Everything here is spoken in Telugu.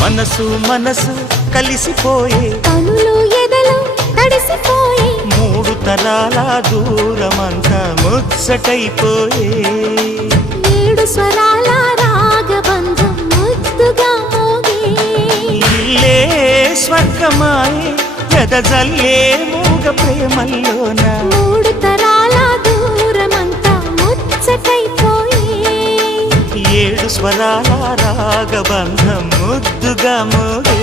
మనసు మనసు కలిసిపోయే కనులు ఎదలు తడిసిపోయే మూడు తరాల దూరమంతా ముచ్చటైపోయే ఏడు స్వరాల రాగబంధం ముద్దుగా మోగే ఇల్లే స్వర్గమాయే ఎదజల్లే మూగ ప్రేమల్లోన మూడు తరాల దూరమంతా ముచ్చటైపోయే ఏడు స్వరాల రాగబంధం ముద్దుగా మోగే